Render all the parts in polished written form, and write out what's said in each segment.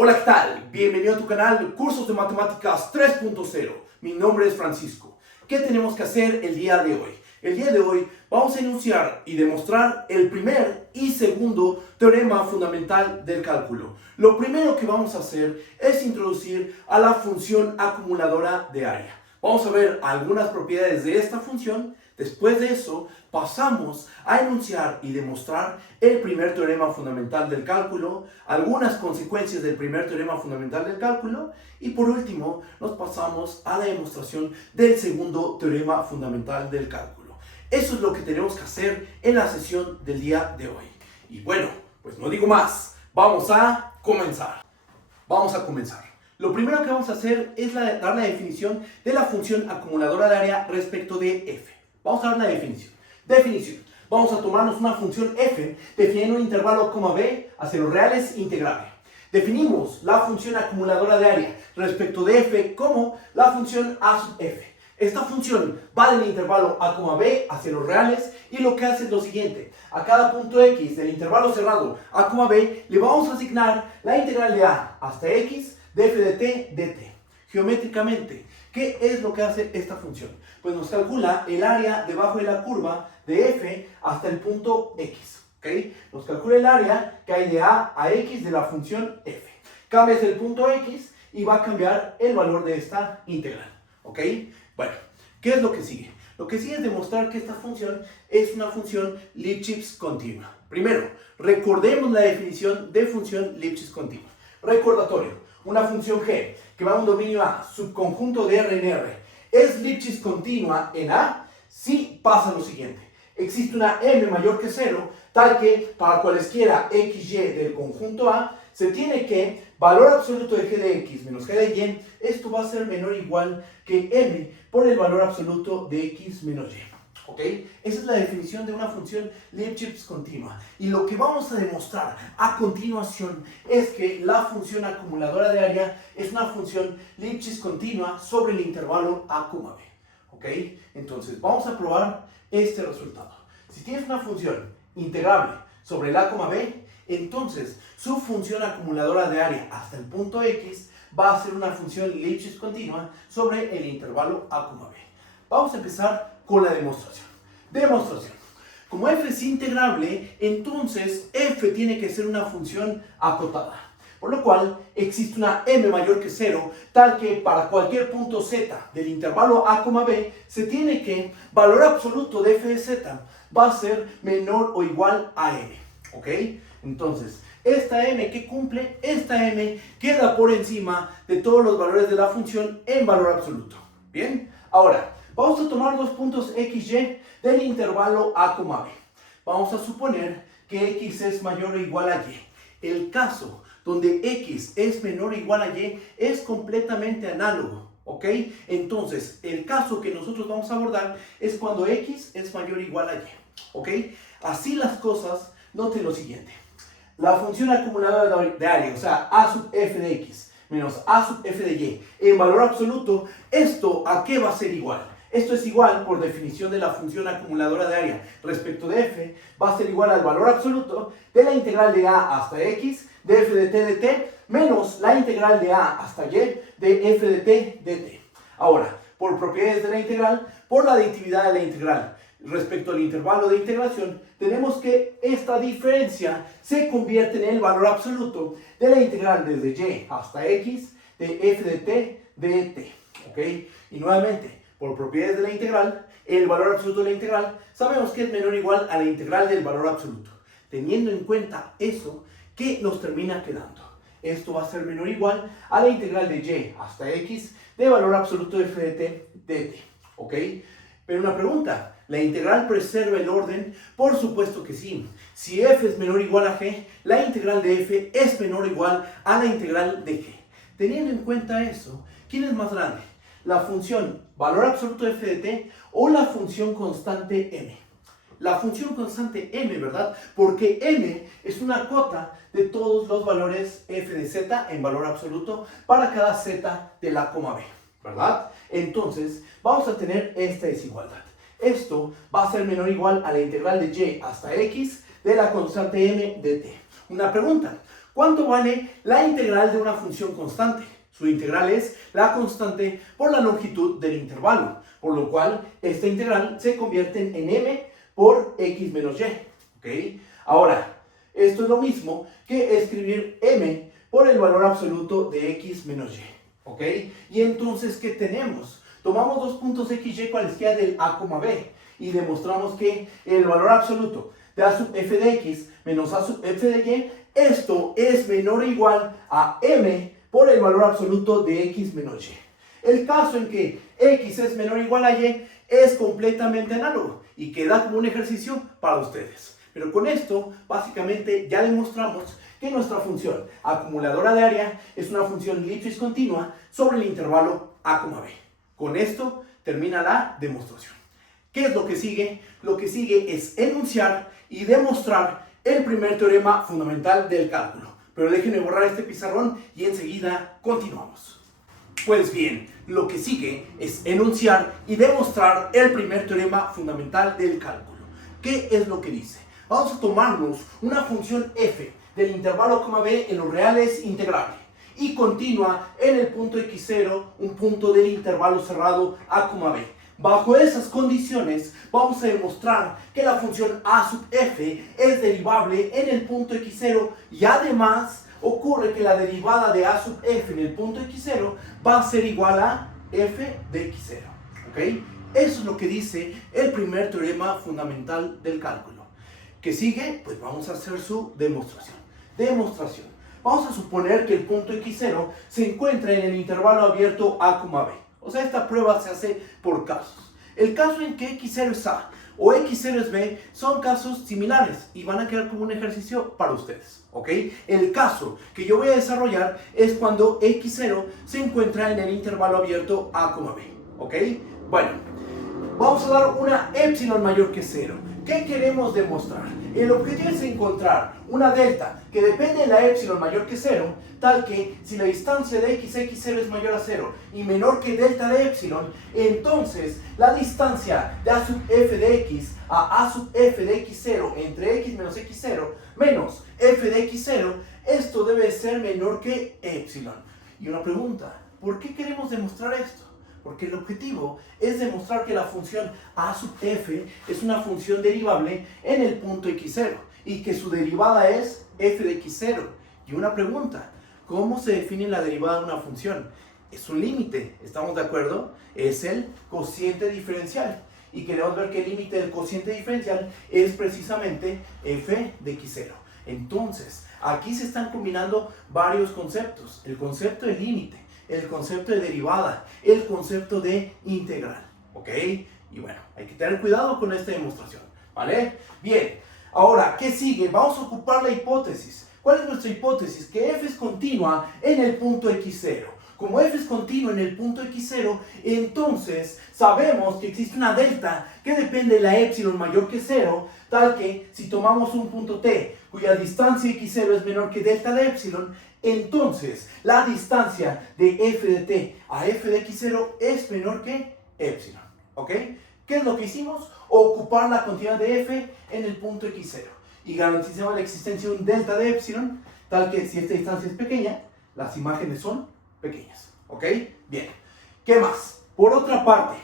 Hola, ¿qué tal? Bienvenido a tu canal Cursos de Matemáticas 3.0. Mi nombre es Francisco. ¿Qué tenemos que hacer el día de hoy? El día de hoy vamos a enunciar y demostrar el primer y segundo teorema fundamental del cálculo. Lo primero que vamos a hacer es introducir a la función acumuladora de área. Vamos a ver algunas propiedades de esta función. Después de eso, pasamos a enunciar y demostrar el primer teorema fundamental del cálculo, algunas consecuencias del primer teorema fundamental del cálculo y por último nos pasamos a la demostración del segundo teorema fundamental del cálculo. Eso es lo que tenemos que hacer en la sesión del día de hoy. Y bueno, pues no digo más, vamos a comenzar. Lo primero que vamos a hacer es dar la definición de la función acumuladora de área respecto de f. Vamos a dar la definición. Vamos a tomarnos una función f definiendo un intervalo b hacia los reales integrable. Definimos la función acumuladora de área respecto de f como la función a sub f. Esta función va del intervalo a, b hacia los reales y lo que hace es lo siguiente. A cada punto x del intervalo cerrado a, b le vamos a asignar la integral de a hasta x de f de t dt. Geométricamente, ¿qué es lo que hace esta función? Pues nos calcula el área debajo de la curva de f hasta el punto x. ¿Okay? Nos calcula el área que hay de a x de la función f. Cambias el punto x y va a cambiar el valor de esta integral. ¿Ok? Bueno, ¿qué es lo que sigue? Lo que sigue es demostrar que esta función es una función Lipschitz continua. Primero, recordemos la definición de función Lipschitz continua. Recordatorio, una función g que va a un dominio A, subconjunto de R en R, ¿es Lipschitz continua en A? Si pasa lo siguiente. Existe una m mayor que 0, tal que para cualesquiera xy del conjunto A, se tiene que valor absoluto de g de x menos g de y, esto va a ser menor o igual que m por el valor absoluto de x menos y. ¿Ok? Esa es la definición de una función Lipschitz continua. Y lo que vamos a demostrar a continuación es que la función acumuladora de área es una función Lipschitz continua sobre el intervalo a, b. ¿Ok? Entonces, vamos a probar este resultado. Si tienes una función integrable sobre el a, b, entonces su función acumuladora de área hasta el punto x va a ser una función Lipschitz continua sobre el intervalo a, b. Vamos a empezar con la demostración. Como f es integrable, entonces f tiene que ser una función acotada. Por lo cual, existe una m mayor que 0, tal que para cualquier punto z del intervalo a, b, se tiene que valor absoluto de f de z va a ser menor o igual a m. ¿Ok? Entonces, esta m que cumple, esta m queda por encima de todos los valores de la función en valor absoluto. ¿Bien? Ahora, vamos a tomar dos puntos xy del intervalo a, b. Vamos a suponer que x es mayor o igual a y. El caso donde x es menor o igual a y es completamente análogo. ¿Ok? Entonces, el caso que nosotros vamos a abordar es cuando x es mayor o igual a y. ¿Ok? Así las cosas, noten lo siguiente. La función acumuladora de área, o sea, a sub f de x menos a sub f de y en valor absoluto, ¿esto a qué va a ser igual? Esto es igual, por definición de la función acumuladora de área respecto de f, va a ser igual al valor absoluto de la integral de a hasta x de f de t dt menos la integral de a hasta y de f de t dt. Ahora, por propiedades de la integral, por la aditividad de la integral respecto al intervalo de integración, tenemos que esta diferencia se convierte en el valor absoluto de la integral desde y hasta x de f de t dt. ¿Ok? Y nuevamente, por propiedades de la integral, el valor absoluto de la integral sabemos que es menor o igual a la integral del valor absoluto. Teniendo en cuenta eso, ¿qué nos termina quedando? Esto va a ser menor o igual a la integral de y hasta x de valor absoluto de f de t dt. ¿Ok? Pero una pregunta, ¿la integral preserva el orden? Por supuesto que sí. Si f es menor o igual a g, la integral de f es menor o igual a la integral de g. Teniendo en cuenta eso, ¿quién es más grande? ¿La función valor absoluto de f de t o la función constante m? La función constante m, ¿verdad? Porque m es una cota de todos los valores f de z en valor absoluto para cada z de la b, ¿verdad? Entonces, vamos a tener esta desigualdad. Esto va a ser menor o igual a la integral de y hasta x de la constante m de t. Una pregunta, ¿Cuánto vale la integral de una función constante? Su integral es la constante por la longitud del intervalo, por lo cual esta integral se convierte en m por x menos y. ¿Ok? Ahora, esto es lo mismo que escribir m por el valor absoluto de x menos y. ¿Ok? Y entonces, ¿qué tenemos? Tomamos dos puntos x, y cualesquiera del a, b y demostramos que el valor absoluto de a sub f de x menos a sub f de y, esto es menor o igual a m por el valor absoluto de x menos y. El caso en que x es menor o igual a y es completamente análogo y queda como un ejercicio para ustedes. Pero con esto, básicamente, ya demostramos que nuestra función acumuladora de área es una función Lipschitz continua sobre el intervalo a, b. Con esto termina la demostración. ¿Qué es lo que sigue? Lo que sigue es enunciar y demostrar el primer teorema fundamental del cálculo. Pero déjenme borrar este pizarrón y enseguida continuamos. Pues bien, lo que sigue es enunciar y demostrar el primer teorema fundamental del cálculo. ¿Qué es lo que dice? Vamos a tomarnos una función f del intervalo b en los reales integrable y continua en el punto x0, un punto del intervalo cerrado a, b. Bajo esas condiciones, vamos a demostrar que la función a sub f es derivable en el punto x0 y además ocurre que la derivada de a sub f en el punto x0 va a ser igual a f de x0. ¿Ok? Eso es lo que dice el primer teorema fundamental del cálculo. ¿Qué sigue? Pues vamos a hacer su demostración. Vamos a suponer que el punto x0 se encuentra en el intervalo abierto a, b. O sea, esta prueba se hace por casos. El caso en que x0 es a o x0 es b son casos similares y van a quedar como un ejercicio para ustedes. ¿Ok? El caso que yo voy a desarrollar es cuando x0 se encuentra en el intervalo abierto a, b. ¿Ok? Bueno, vamos a dar una epsilon mayor que 0. ¿Qué queremos demostrar? El objetivo es encontrar una delta que depende de la epsilon mayor que 0, tal que si la distancia de x0 es mayor a 0 y menor que delta de epsilon, entonces la distancia de a sub f de x a sub f de x0 entre x menos x0 menos f de x0, esto debe ser menor que epsilon. Y una pregunta, ¿por qué queremos demostrar esto? Porque el objetivo es demostrar que la función a sub f es una función derivable en el punto x0 y que su derivada es f de x0. Y una pregunta, ¿cómo se define la derivada de una función? Es un límite, ¿estamos de acuerdo? Es el cociente diferencial. Y queremos ver que el límite del cociente diferencial es precisamente f de x0. Entonces, aquí se están combinando varios conceptos. El concepto de límite, el concepto de derivada, el concepto de integral, ¿ok? Y bueno, hay que tener cuidado con esta demostración, ¿vale? Bien, ahora, ¿qué sigue? Vamos a ocupar la hipótesis. ¿Cuál es nuestra hipótesis? Que f es continua en el punto x0. Como f es continua en el punto x0, entonces sabemos que existe una delta que depende de la epsilon mayor que 0, tal que si tomamos un punto t cuya distancia x0 es menor que delta de epsilon, entonces la distancia de f de t a f de x0 es menor que epsilon. ¿Ok? ¿Qué es lo que hicimos? Ocupar la continuidad de f en el punto x0 y garantizamos la existencia de un delta de epsilon, tal que si esta distancia es pequeña, las imágenes son pequeñas. ¿Ok? Bien. ¿Qué más? Por otra parte,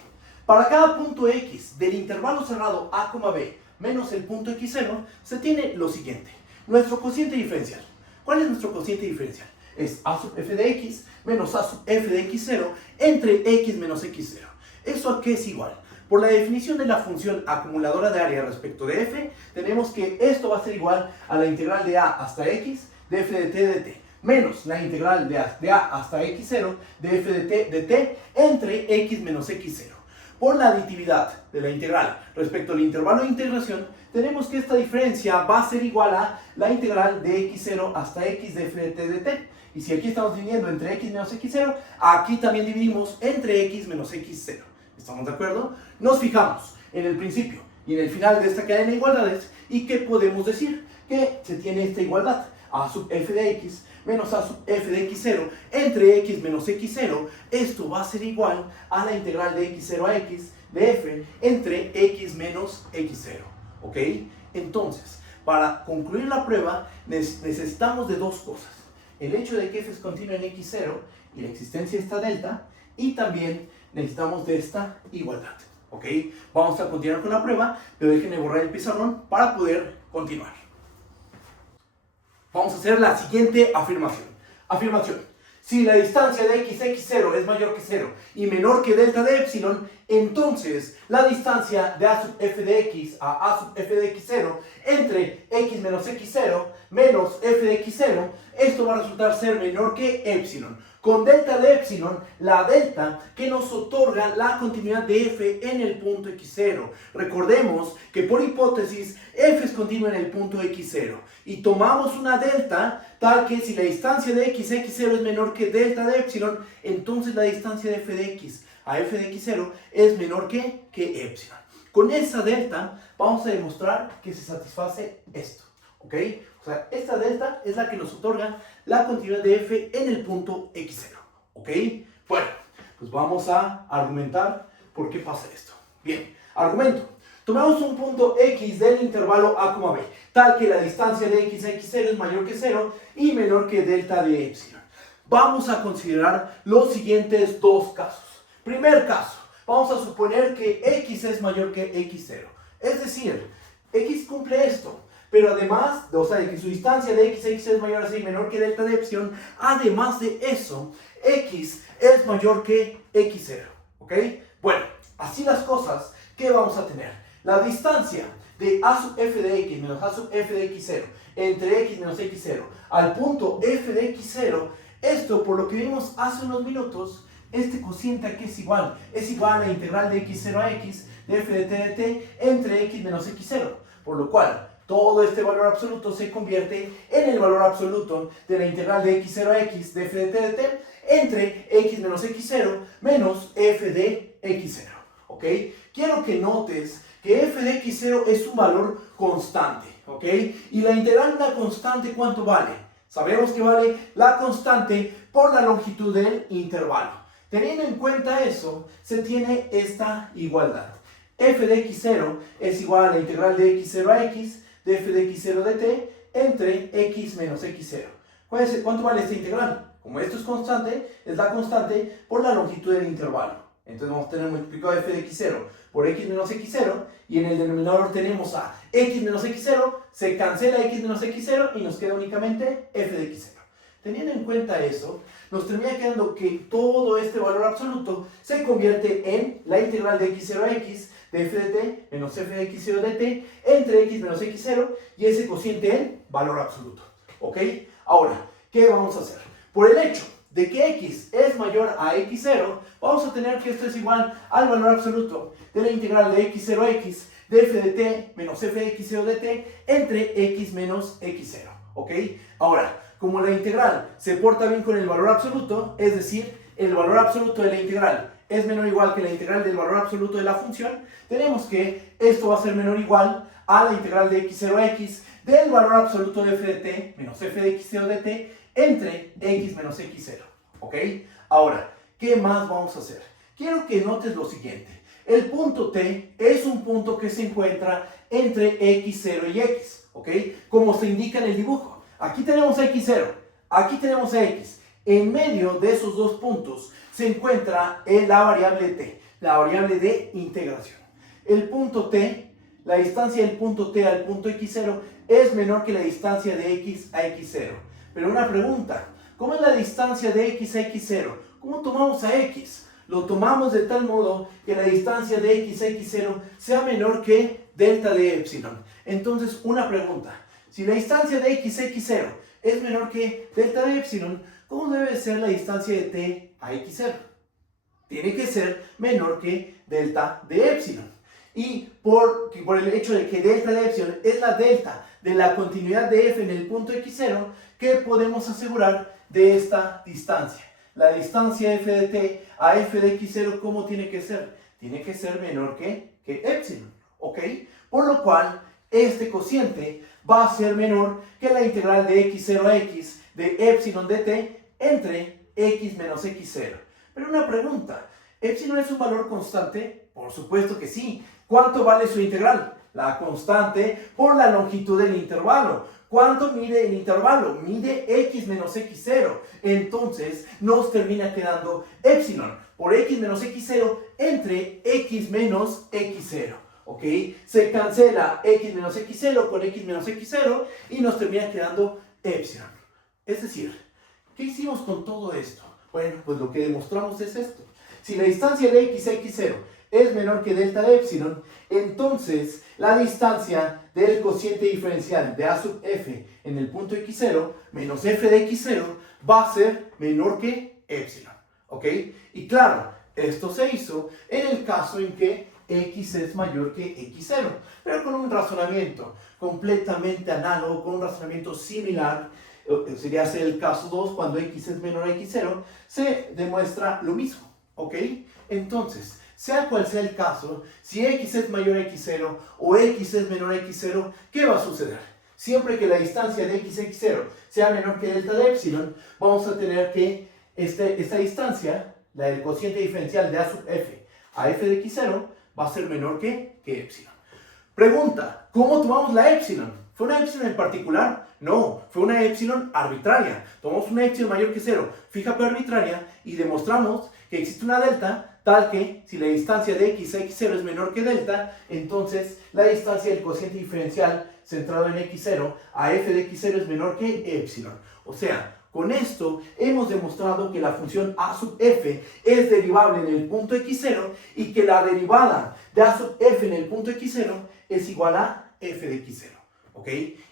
para cada punto x del intervalo cerrado a, b menos el punto x0, se tiene lo siguiente. Nuestro cociente diferencial. ¿Cuál es nuestro cociente diferencial? Es a sub f de x menos a sub f de x0 entre x menos x0. ¿Eso a qué es igual? Por la definición de la función acumuladora de área respecto de f, tenemos que esto va a ser igual a la integral de a hasta x de f de t de t, menos la integral de a hasta x0 de f de t entre x menos x0. Por la aditividad de la integral respecto al intervalo de integración, tenemos que esta diferencia va a ser igual a la integral de x0 hasta x de f de t de t. Y si aquí estamos dividiendo entre x menos x0, aquí también dividimos entre x menos x0. ¿Estamos de acuerdo? Nos fijamos en el principio y en el final de esta cadena de igualdades. ¿Y qué podemos decir? Que se tiene esta igualdad. A sub f de x menos a sub f de x0 entre x menos x0. Esto va a ser igual a la integral de x0 a x de f entre x menos x0. ¿Ok? Entonces, para concluir la prueba necesitamos de dos cosas. El hecho de que f es continuo en x0 y la existencia de esta delta, y también necesitamos de esta igualdad. ¿Ok? Vamos a continuar con la prueba, pero déjenme borrar el pizarrón para poder continuar. Vamos a hacer la siguiente afirmación. Afirmación. Si la distancia de x0 es mayor que 0 y menor que delta de epsilon, entonces la distancia de a sub f de x a sub f de x0 entre x menos x0 menos f de x0, esto va a resultar ser menor que epsilon. Con delta de epsilon, la delta que nos otorga la continuidad de f en el punto x0. Recordemos que por hipótesis f es continuo en el punto x0 y tomamos una delta tal que si la distancia de x0 es menor que delta de epsilon, entonces la distancia de f de x a f de x0 es menor que epsilon. Con esa delta vamos a demostrar que se satisface esto, ¿ok? O sea, esta delta es la que nos otorga la continuidad de f en el punto x0, ¿ok? Bueno, pues vamos a argumentar por qué pasa esto. Bien, argumento. Tomamos un punto x del intervalo a, b, tal que la distancia de x a x0 es mayor que 0 y menor que delta de epsilon. Vamos a considerar los siguientes dos casos. Primer caso, vamos a suponer que x es mayor que x0. Es decir, x cumple esto. Pero además, o sea, de que su distancia de x a x es mayor a 6 y menor que delta de epsilon, además de eso, x es mayor que x0, ¿ok? Bueno, así las cosas, ¿qué vamos a tener? La distancia de a sub f de x menos a sub f de x0 entre x menos x0 al punto f de x0, esto por lo que vimos hace unos minutos, este cociente aquí es igual a la integral de x0 a x de f de t de t entre x menos x0, por lo cual todo este valor absoluto se convierte en el valor absoluto de la integral de x0 a x de f de t de t entre x menos x0 menos f de x0, ¿ok? Quiero que notes que f de x0 es un valor constante, ¿ok? Y la integral de una constante, ¿cuánto vale? Sabemos que vale la constante por la longitud del intervalo. Teniendo en cuenta eso, se tiene esta igualdad. F de x0 es igual a la integral de x0 a x de f de x0 de t entre x menos x0. ¿Cuánto vale esta integral? Como esto es constante, es la constante por la longitud del intervalo. Entonces vamos a tener multiplicado f de x0 por x menos x0 y en el denominador tenemos a x menos x0, se cancela x menos x0 y nos queda únicamente f de x0. Teniendo en cuenta eso, nos termina quedando que todo este valor absoluto se convierte en la integral de x0 a x de f de t menos f de x0 de t entre x menos x0 y ese cociente en valor absoluto. ¿Ok? Ahora, ¿qué vamos a hacer? Por el hecho de que x es mayor a x0, vamos a tener que esto es igual al valor absoluto de la integral de x0 a x de f de t menos f de x0 de t entre x menos x0. ¿Ok? Ahora, como la integral se porta bien con el valor absoluto, es decir, el valor absoluto de la integral es menor o igual que la integral del valor absoluto de la función, tenemos que esto va a ser menor o igual a la integral de x0 a x del valor absoluto de f de t menos f de x0 de t entre x menos x0. ¿Ok? Ahora, ¿qué más vamos a hacer? Quiero que notes lo siguiente. El punto t es un punto que se encuentra entre x0 y x. ¿Ok? Como se indica en el dibujo. Aquí tenemos a x0, aquí tenemos a x. En medio de esos dos puntos se encuentra la variable t, la variable de integración. El punto t, la distancia del punto t al punto x0 es menor que la distancia de x a x0. Pero una pregunta, ¿cómo es la distancia de x a x0? ¿Cómo tomamos a x? Lo tomamos de tal modo que la distancia de x a x0 sea menor que delta de epsilon. Entonces, una pregunta. Si la distancia de x a x0 es menor que delta de epsilon, ¿cómo debe ser la distancia de t a x0? Tiene que ser menor que delta de epsilon. Y por el hecho de que delta de epsilon es la delta de la continuidad de f en el punto x0, ¿qué podemos asegurar de esta distancia? La distancia f de t a f de x0, ¿cómo tiene que ser? Tiene que ser menor que epsilon, ¿ok? Por lo cual, este cociente va a ser menor que la integral de x0 a x de epsilon de t entre x menos x0. Pero una pregunta, ¿epsilon es un valor constante? Por supuesto que sí. ¿Cuánto vale su integral? la constante, por la longitud del intervalo. ¿Cuánto mide el intervalo? Mide x menos x0. Entonces nos termina quedando epsilon por x menos x0 entre x menos x0. ¿Ok? Se cancela x menos x0 con x menos x0 y nos termina quedando epsilon. Es decir, ¿qué hicimos con todo esto? Bueno, pues lo que demostramos es esto. Si la distancia de x a x0 es menor que delta de epsilon, entonces la distancia del cociente diferencial de a sub f en el punto x0 menos f de x0 va a ser menor que epsilon. ¿Ok? Y claro, esto se hizo en el caso en que x es mayor que x0, pero con un razonamiento completamente análogo, con un razonamiento similar. Sería ser el caso 2, cuando x es menor a x0, se demuestra lo mismo, ¿ok? Entonces, sea cual sea el caso, si x es mayor a x0 o x es menor a x0, ¿qué va a suceder? Siempre que la distancia de x a x0 sea menor que delta de epsilon, vamos a tener que esta distancia, la del cociente diferencial de a sub f a f de x0, va a ser menor que epsilon. Pregunta, ¿cómo tomamos la epsilon? ¿Fue una epsilon en particular? No, fue una epsilon arbitraria. Tomamos una epsilon mayor que 0, fija pero arbitraria, y demostramos que existe una delta tal que si la distancia de x a x0 es menor que delta, entonces la distancia del cociente diferencial centrado en x0 a f de x0 es menor que epsilon. O sea, con esto hemos demostrado que la función a sub f es derivable en el punto x0 y que la derivada de a sub f en el punto x0 es igual a f de x0. ¿Ok?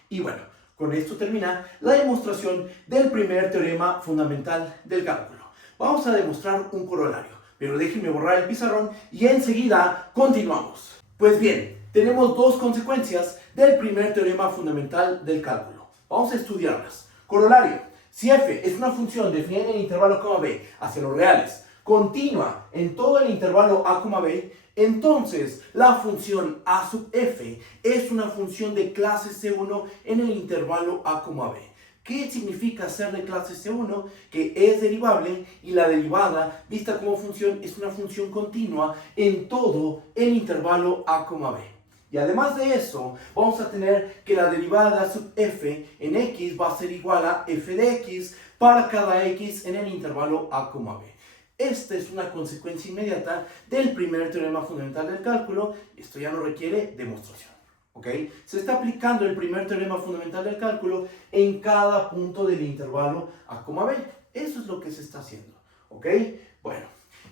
Y bueno, con esto termina la demostración del primer teorema fundamental del cálculo. Vamos a demostrar un corolario, pero déjenme borrar el pizarrón y enseguida continuamos. Pues bien, tenemos dos consecuencias del primer teorema fundamental del cálculo. Vamos a estudiarlas. Corolario. Si f es una función definida en el intervalo a, b hacia los reales, continua en todo el intervalo a, b, entonces la función a sub f es una función de clase C1 en el intervalo a, b. ¿Qué significa ser de clase C1? Que es derivable y la derivada, vista como función, es una función continua en todo el intervalo a, b. Y además de eso, vamos a tener que la derivada de a sub f en x va a ser igual a f de x para cada x en el intervalo a, b. Esta es una consecuencia inmediata del primer teorema fundamental del cálculo. Esto ya no requiere demostración. ¿Ok? Se está aplicando el primer teorema fundamental del cálculo en cada punto del intervalo a, b. Eso es lo que se está haciendo. ¿Ok? Bueno,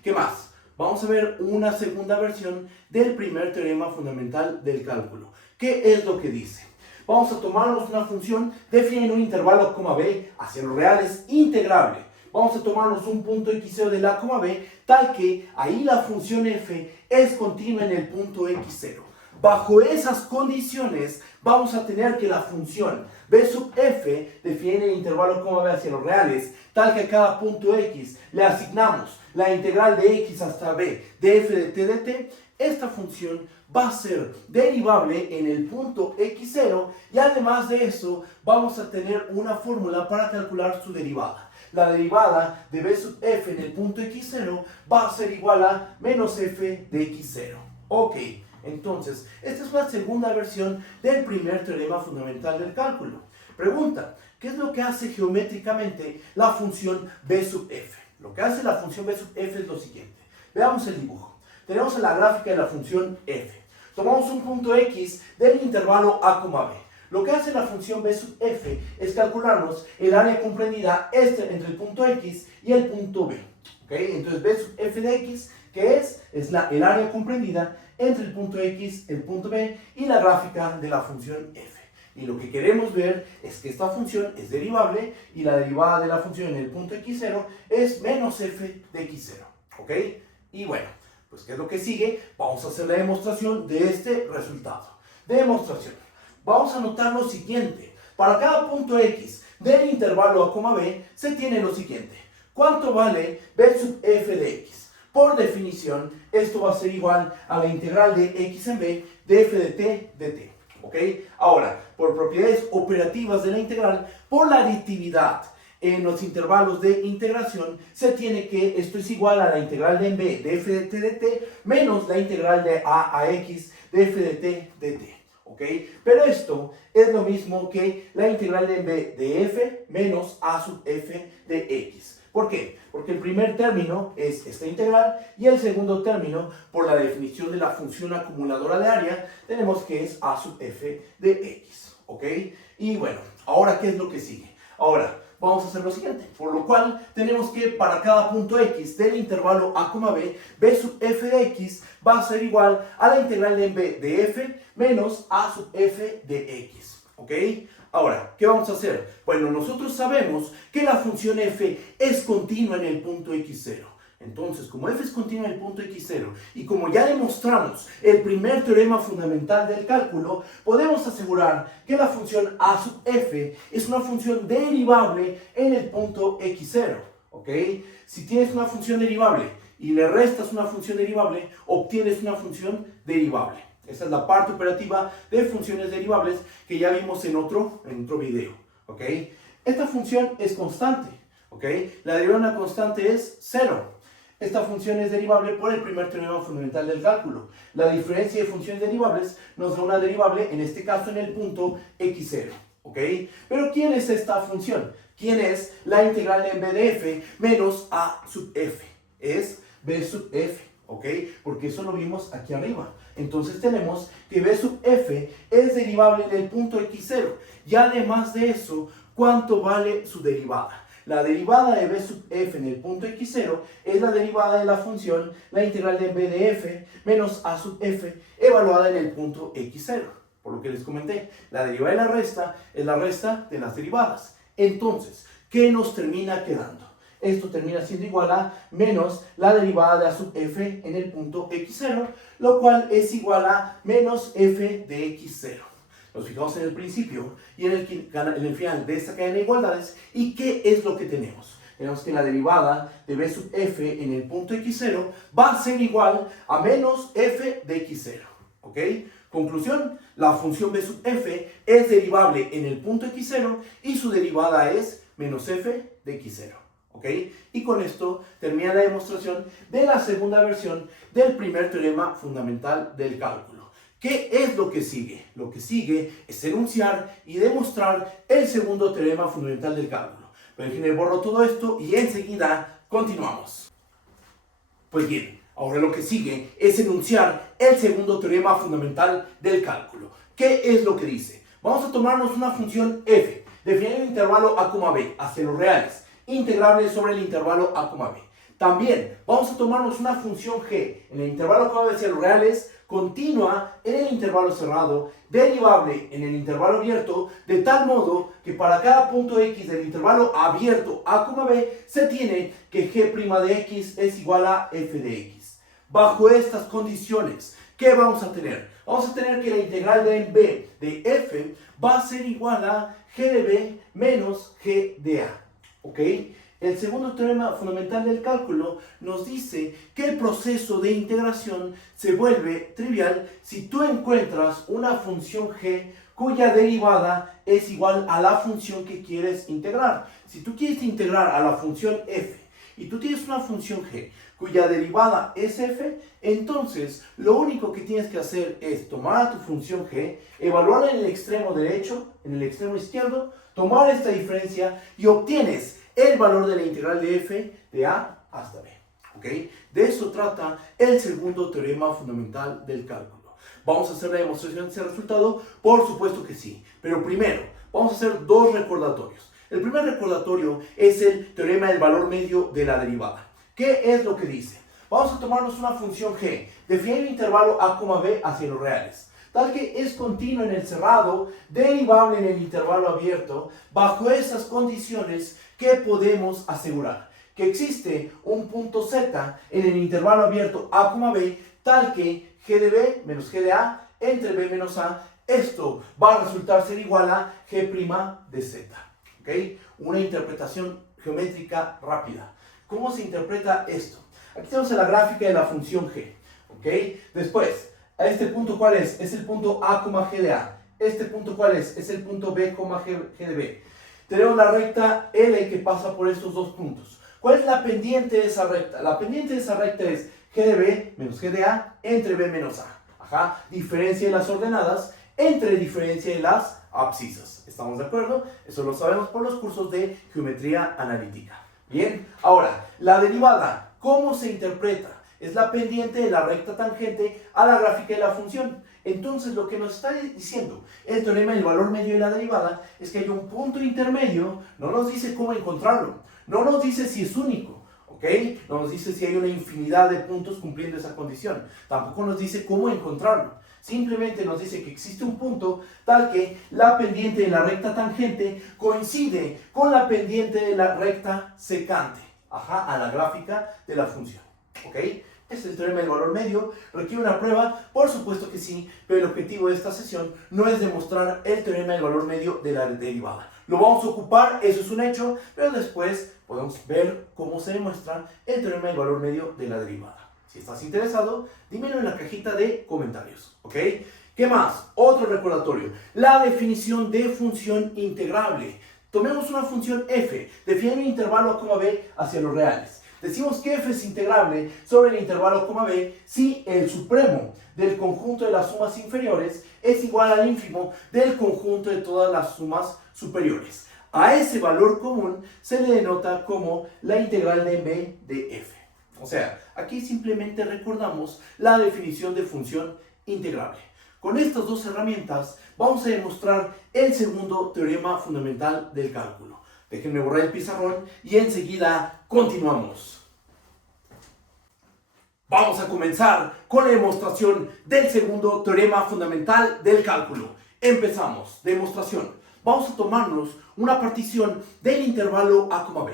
¿qué más? Vamos a ver una segunda versión del primer teorema fundamental del cálculo. ¿Qué es lo que dice? Vamos a tomarnos una función definida en un intervalo a, b hacia los reales integrable. Vamos a tomarnos un punto x0 del a, b, tal que ahí la función f es continua en el punto x0. Bajo esas condiciones, vamos a tener que la función b sub f definida en el intervalo a, b hacia los reales, tal que a cada punto x le asignamos la integral de x hasta b de f de t dt, esta función va a ser derivable en el punto x0 y además de eso vamos a tener una fórmula para calcular su derivada. La derivada de b sub f en el punto x0 va a ser igual a menos f de x0. Ok, entonces esta es una segunda versión del primer teorema fundamental del cálculo. Pregunta, ¿qué es lo que hace geométricamente la función b sub f? Lo que hace la función b sub f es lo siguiente. Veamos el dibujo. Tenemos la gráfica de la función f. Tomamos un punto x del intervalo a, b. Lo que hace la función b sub f es calcularnos el área comprendida entre el punto x y el punto b. ¿Okay? Entonces b sub f de x, que es el área comprendida entre el punto x, el punto b y la gráfica de la función f. Y lo que queremos ver es que esta función es derivable y la derivada de la función en el punto x0 es menos f de x0. ¿Ok? Y bueno, pues ¿qué es lo que sigue? Vamos a hacer la demostración de este resultado. Demostración. Vamos a notar lo siguiente. Para cada punto x del intervalo a, b se tiene lo siguiente. ¿Cuánto vale b sub f de x? Por definición, esto va a ser igual a la integral de x en b de f de t dt. ¿Ok? Ahora, por propiedades operativas de la integral, por la aditividad en los intervalos de integración, se tiene que esto es igual a la integral de en b de f de t dt menos la integral de a x de f de t dt. ¿ok? Pero esto es lo mismo que la integral de b de f menos a sub f de x. ¿Por qué? Porque el primer término es esta integral y el segundo término, por la definición de la función acumuladora de área, tenemos que es a sub f de x, ¿ok? Y bueno, ahora, ¿qué es lo que sigue? Ahora, vamos a hacer lo siguiente, por lo cual tenemos que para cada punto x del intervalo a, b, b sub f de x va a ser igual a la integral de b de f menos a sub f de x, ¿ok? Ahora, ¿qué vamos a hacer? Bueno, nosotros sabemos que la función f es continua en el punto x0. Entonces, como f es continua en el punto x0 y como ya demostramos el primer teorema fundamental del cálculo, podemos asegurar que la función a sub f es una función derivable en el punto x0, ¿ok? Si tienes una función derivable y le restas una función derivable, obtienes una función derivable. Esa es la parte operativa de funciones derivables que ya vimos en otro video, ¿ok? Esta función es constante, ¿ok? La derivada de una constante es 0. Esta función es derivable por el primer teorema fundamental del cálculo. La diferencia de funciones derivables nos da una derivable, en este caso en el punto x0, ¿ok? Pero ¿quién es esta función? ¿Quién es la integral de b de f menos a sub f? Es b sub f, ¿ok? Porque eso lo vimos aquí arriba. Entonces tenemos que b sub f es derivable en el punto x0. Y además de eso, ¿cuánto vale su derivada? La derivada de b sub f en el punto x0 es la derivada de la función, la integral de b de f menos a sub f evaluada en el punto x0. Por lo que les comenté, la derivada de la resta es la resta de las derivadas. Entonces, ¿qué nos termina quedando? Esto termina siendo igual a menos la derivada de a sub f en el punto x0, lo cual es igual a menos f de x0. Nos fijamos en el principio y en el final de esta cadena de igualdades. ¿Y qué es lo que tenemos? Tenemos que la derivada de b sub f en el punto x0 va a ser igual a menos f de x0. ¿Ok? Conclusión, la función b sub f es derivable en el punto x0 y su derivada es menos f de x0. ¿Ok? Y con esto termina la demostración de la segunda versión del primer teorema fundamental del cálculo. ¿Qué es lo que sigue? Lo que sigue es enunciar y demostrar el segundo teorema fundamental del cálculo. Pero déjenme borro todo esto y enseguida continuamos. Pues bien, ahora lo que sigue es enunciar el segundo teorema fundamental del cálculo. ¿Qué es lo que dice? Vamos a tomarnos una función f, definida en el intervalo a, b, hacia los reales, integrable sobre el intervalo a, b. También vamos a tomarnos una función g en el intervalo a, b hacia los reales, continua en el intervalo cerrado, derivable en el intervalo abierto, de tal modo que para cada punto x del intervalo abierto a, b, se tiene que g' de x es igual a f de x. Bajo estas condiciones, ¿qué vamos a tener? Vamos a tener que la integral de b de f va a ser igual a g de b menos g de a. ¿Ok? El segundo teorema fundamental del cálculo nos dice que el proceso de integración se vuelve trivial si tú encuentras una función g cuya derivada es igual a la función que quieres integrar. Si tú quieres integrar a la función f y tú tienes una función g cuya derivada es f, entonces lo único que tienes que hacer es tomar a tu función g, evaluarla en el extremo derecho, en el extremo izquierdo, tomar esta diferencia y obtienes el valor de la integral de f de a hasta b. ¿Ok? De eso trata el segundo teorema fundamental del cálculo. ¿Vamos a hacer la demostración de ese resultado? Por supuesto que sí. Pero primero, vamos a hacer dos recordatorios. El primer recordatorio es el teorema del valor medio de la derivada. ¿Qué es lo que dice? Vamos a tomarnos una función g, definida en el intervalo a, b hacia los reales, tal que es continua en el cerrado, derivable en el intervalo abierto. Bajo esas condiciones, ¿qué podemos asegurar? Que existe un punto z en el intervalo abierto a, b, tal que g de b menos g de a entre b menos a, esto va a resultar ser igual a g' de z. ¿Ok? Una interpretación geométrica rápida. ¿Cómo se interpreta esto? Aquí tenemos la gráfica de la función g. ¿Ok? Después, a este punto, ¿cuál es? Es el punto a, g de a. Este punto, ¿cuál es? Es el punto b, g de b. Tenemos la recta L que pasa por estos dos puntos. ¿Cuál es la pendiente de esa recta? La pendiente de esa recta es g de b menos g de a entre b menos a. Ajá. Diferencia de las ordenadas entre diferencia de las abscisas. ¿Estamos de acuerdo? Eso lo sabemos por los cursos de geometría analítica. Bien, ahora, la derivada, ¿cómo se interpreta? Es la pendiente de la recta tangente a la gráfica de la función. Entonces, lo que nos está diciendo el teorema del valor medio de la derivada es que hay un punto intermedio, no nos dice cómo encontrarlo, no nos dice si es único, ¿ok? No nos dice si hay una infinidad de puntos cumpliendo esa condición, tampoco nos dice cómo encontrarlo. Simplemente nos dice que existe un punto tal que la pendiente de la recta tangente coincide con la pendiente de la recta secante, a la gráfica de la función, ¿ok? Este es el teorema del valor medio. ¿Requiere una prueba? Por supuesto que sí, pero el objetivo de esta sesión no es demostrar el teorema del valor medio de la derivada. Lo vamos a ocupar, eso es un hecho, pero después podemos ver cómo se demuestra el teorema del valor medio de la derivada. Si estás interesado, dímelo en la cajita de comentarios, ¿ok? ¿Qué más? Otro recordatorio. La definición de función integrable. Tomemos una función f, define un intervalo a, b hacia los reales. Decimos que f es integrable sobre el intervalo, b si el supremo del conjunto de las sumas inferiores es igual al ínfimo del conjunto de todas las sumas superiores. A ese valor común se le denota como la integral de b de f. O sea, aquí simplemente recordamos la definición de función integrable. Con estas dos herramientas vamos a demostrar el segundo teorema fundamental del cálculo. Déjenme borrar el pizarrón y enseguida continuamos. Vamos a comenzar con la demostración del segundo teorema fundamental del cálculo. Empezamos. Demostración. Vamos a tomarnos una partición del intervalo a, b.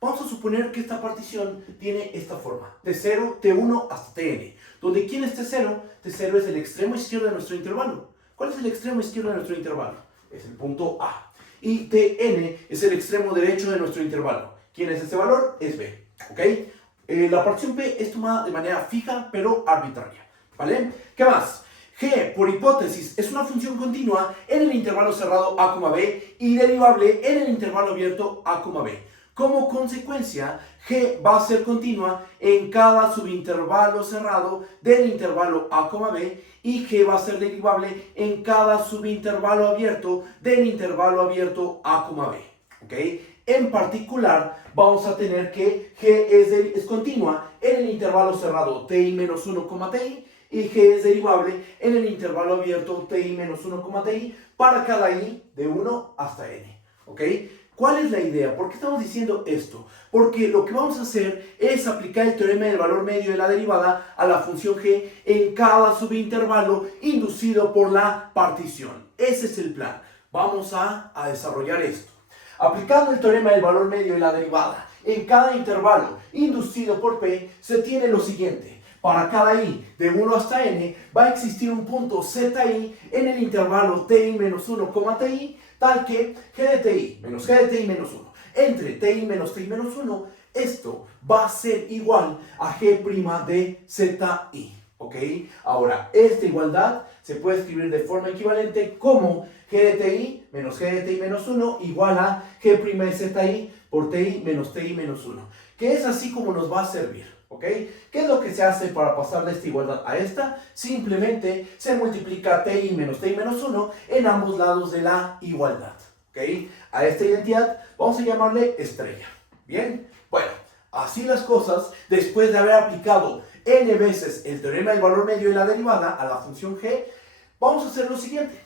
Vamos a suponer que esta partición tiene esta forma. T0, T1 hasta Tn. Donde ¿quién es T0? T0 es el extremo izquierdo de nuestro intervalo. ¿Cuál es el extremo izquierdo de nuestro intervalo? Es el punto A. Y Tn es el extremo derecho de nuestro intervalo. ¿Quién es ese valor? Es B. ¿Ok? La partición P es tomada de manera fija pero arbitraria. ¿Vale? ¿Qué más? G, por hipótesis, es una función continua en el intervalo cerrado A, B y derivable en el intervalo abierto A, B. Como consecuencia, G va a ser continua en cada subintervalo cerrado del intervalo A, B y G va a ser derivable en cada subintervalo abierto del intervalo abierto A, B. ¿Ok? En particular, vamos a tener que G es continua en el intervalo cerrado ti menos 1, ti y G es derivable en el intervalo abierto ti menos 1, ti para cada i de 1 hasta n. ¿Ok? ¿Cuál es la idea? ¿Por qué estamos diciendo esto? Porque lo que vamos a hacer es aplicar el teorema del valor medio de la derivada a la función g en cada subintervalo inducido por la partición. Ese es el plan. Vamos a desarrollar esto. Aplicando el teorema del valor medio de la derivada en cada intervalo inducido por p, se tiene lo siguiente. Para cada i de 1 hasta n va a existir un punto zi en el intervalo ti menos 1, ti, tal que g de ti menos g de ti menos 1 entre ti menos 1, esto va a ser igual a g' de zi. ¿Ok? Ahora, esta igualdad se puede escribir de forma equivalente como g de ti menos g de ti menos 1 igual a g' de zi por ti menos 1, que es así como nos va a servir. ¿Ok? ¿Qué es lo que se hace para pasar de esta igualdad a esta? Simplemente se multiplica ti menos 1 en ambos lados de la igualdad. ¿Ok? A esta identidad vamos a llamarle estrella. ¿Bien? Bueno, así las cosas, después de haber aplicado n veces el teorema del valor medio de la derivada a la función g, vamos a hacer lo siguiente.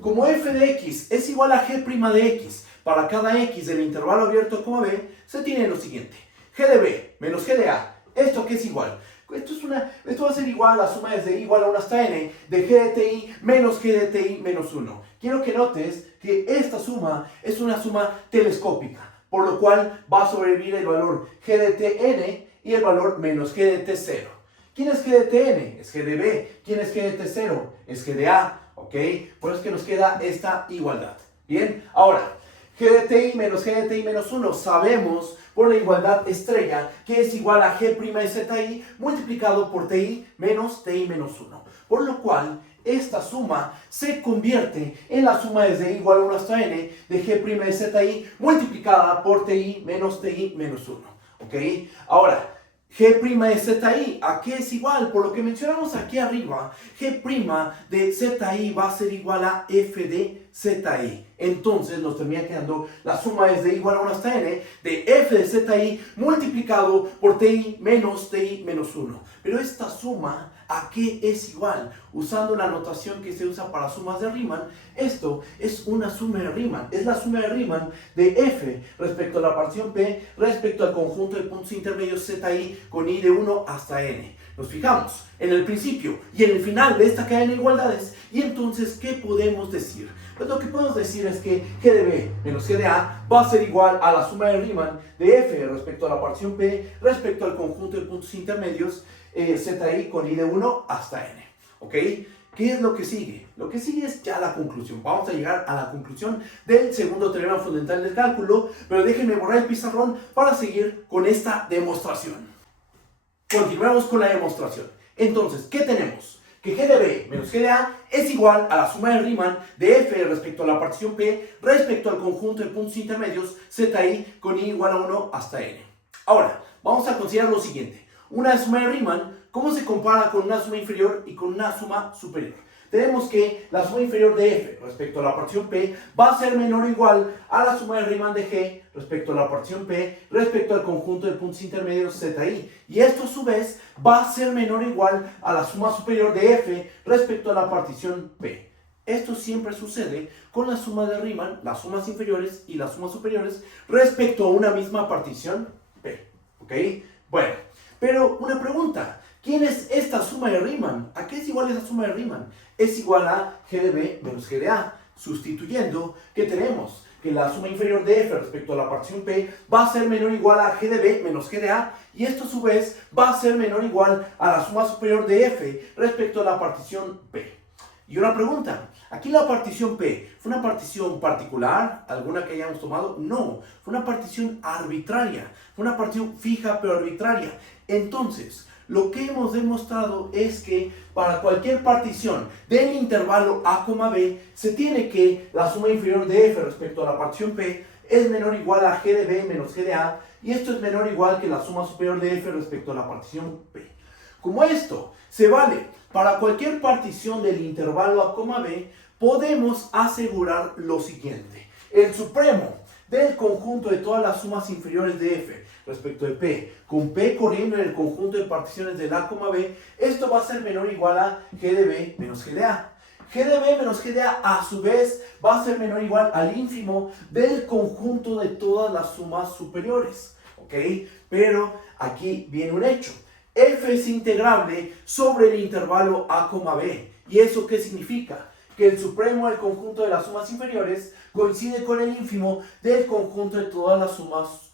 Como f de x es igual a g' de x para cada x del intervalo abierto, b, se tiene lo siguiente. G de b menos g de a. ¿Esto qué es igual? Esto va a ser igual a la suma desde i igual a 1 hasta n de g de ti menos g de ti menos 1. Quiero que notes que esta suma es una suma telescópica, por lo cual va a sobrevivir el valor g de tn y el valor menos g de t0. ¿Quién es g de tn? Es g de b. ¿Quién es g de t0? Es g de a. ¿Ok? Por eso es que nos queda esta igualdad. Bien, ahora, g de ti menos g de ti menos 1 sabemos por la igualdad estrella que es igual a g' de zi multiplicado por ti menos 1. Por lo cual, esta suma se convierte en la suma desde i igual a 1 hasta n de g' de zi multiplicada por ti menos 1. ¿Ok? Ahora, G' de ZI, ¿a qué es igual? Por lo que mencionamos aquí arriba, G' de ZI va a ser igual a F de ZI. Entonces nos termina quedando, la suma es de igual a 1 hasta n, de F de ZI multiplicado por TI menos 1. Pero esta suma, ¿a qué es igual? Usando la notación que se usa para sumas de Riemann, esto es una suma de Riemann. Es la suma de Riemann de F respecto a la partición P respecto al conjunto de puntos intermedios ZI con I de 1 hasta n. Nos fijamos en el principio y en el final de esta cadena de igualdades. Y entonces, ¿qué podemos decir? Pues lo que podemos decir es que G de B menos G de A va a ser igual a la suma de Riemann de F respecto a la partición P respecto al conjunto de puntos intermedios ZI con I de 1 hasta n. ¿Ok? ¿Qué es lo que sigue? Lo que sigue es ya la conclusión. Vamos a llegar a la conclusión del segundo teorema fundamental del cálculo, pero déjenme borrar el pizarrón para seguir con esta demostración. Continuamos con la demostración. Entonces, ¿qué tenemos? Que G de B menos G de A es igual a la suma de Riemann de F respecto a la partición P respecto al conjunto de puntos intermedios ZI con I igual a 1 hasta n. Ahora, vamos a considerar lo siguiente. Una suma de Riemann, ¿cómo se compara con una suma inferior y con una suma superior? Tenemos que la suma inferior de F respecto a la partición P va a ser menor o igual a la suma de Riemann de G respecto a la partición P respecto al conjunto de puntos intermedios ZI. Y esto a su vez va a ser menor o igual a la suma superior de F respecto a la partición P. Esto siempre sucede con la suma de Riemann, las sumas inferiores y las sumas superiores respecto a una misma partición P. ¿Ok? Bueno, pero una pregunta. ¿Quién es esta suma de Riemann? ¿A qué es igual esa suma de Riemann? Es igual a G de B menos G de A. Sustituyendo, ¿qué tenemos? Que la suma inferior de F respecto a la partición P va a ser menor o igual a G de B menos G de A. Y esto a su vez va a ser menor o igual a la suma superior de F respecto a la partición P. Y una pregunta. Aquí la partición P, ¿fue una partición particular? ¿Alguna que hayamos tomado? No, fue una partición arbitraria. Fue una partición fija pero arbitraria. Entonces, lo que hemos demostrado es que para cualquier partición del intervalo A, B, se tiene que la suma inferior de F respecto a la partición P es menor o igual a G de B menos G de A, y esto es menor o igual que la suma superior de F respecto a la partición P. Como esto se vale para cualquier partición del intervalo A, B, podemos asegurar lo siguiente. El supremo del conjunto de todas las sumas inferiores de F respecto de P, con P corriendo en el conjunto de particiones del A, B, esto va a ser menor o igual a G de B menos G de A. G de B menos G de A su vez va a ser menor o igual al ínfimo del conjunto de todas las sumas superiores. ¿Ok? Pero aquí viene un hecho. F es integrable sobre el intervalo A, B. ¿Y eso qué significa? Que el supremo del conjunto de las sumas inferiores coincide con el ínfimo del conjunto de todas las sumas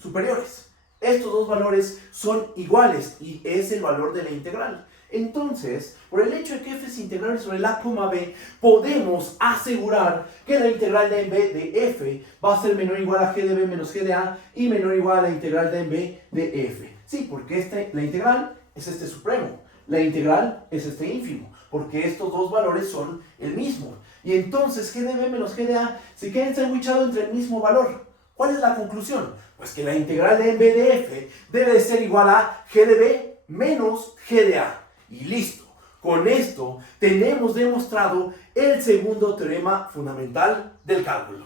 superiores. Estos dos valores son iguales y es el valor de la integral. Entonces, por el hecho de que F es integrable sobre el A, B, podemos asegurar que la integral de en B de F va a ser menor o igual a G de B menos G de A y menor o igual a la integral de en B de F. Sí, porque la integral es este supremo, la integral es este ínfimo, porque estos dos valores son el mismo. Y entonces G de B menos G de A se queda ensandwichado entre el mismo valor. ¿Cuál es la conclusión? Pues que la integral de en B de F debe de ser igual a G de B menos G de A. Y listo. Con esto tenemos demostrado el segundo teorema fundamental del cálculo.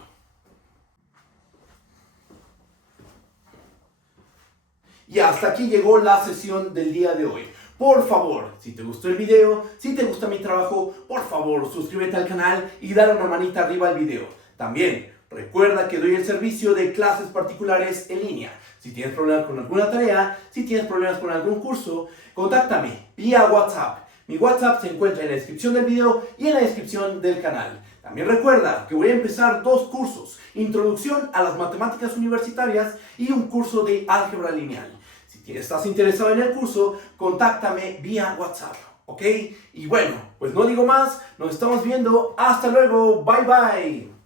Y hasta aquí llegó la sesión del día de hoy. Por favor, si te gustó el video, si te gusta mi trabajo, por favor suscríbete al canal y dale una manita arriba al video. También recuerda que doy el servicio de clases particulares en línea. Si tienes problemas con alguna tarea, si tienes problemas con algún curso, contáctame vía WhatsApp. Mi WhatsApp se encuentra en la descripción del video y en la descripción del canal. También recuerda que voy a empezar 2 cursos, Introducción a las Matemáticas Universitarias y un curso de Álgebra Lineal. Si estás interesado en el curso, contáctame vía WhatsApp, ¿ok? Y bueno, pues no digo más, nos estamos viendo, hasta luego, bye bye.